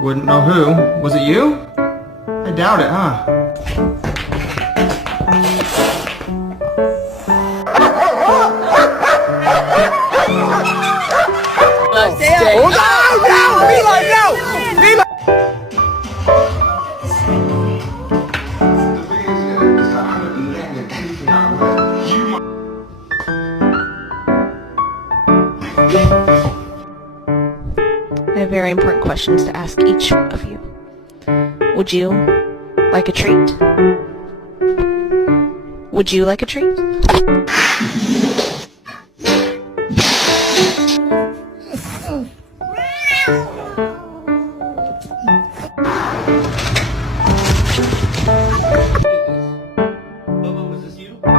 Wouldn't know who. Was it you? I doubt it, huh? Oh, no! Eli, no! Eli! I have very important questions to ask each of you. Would you like a treat? Would you like a treat?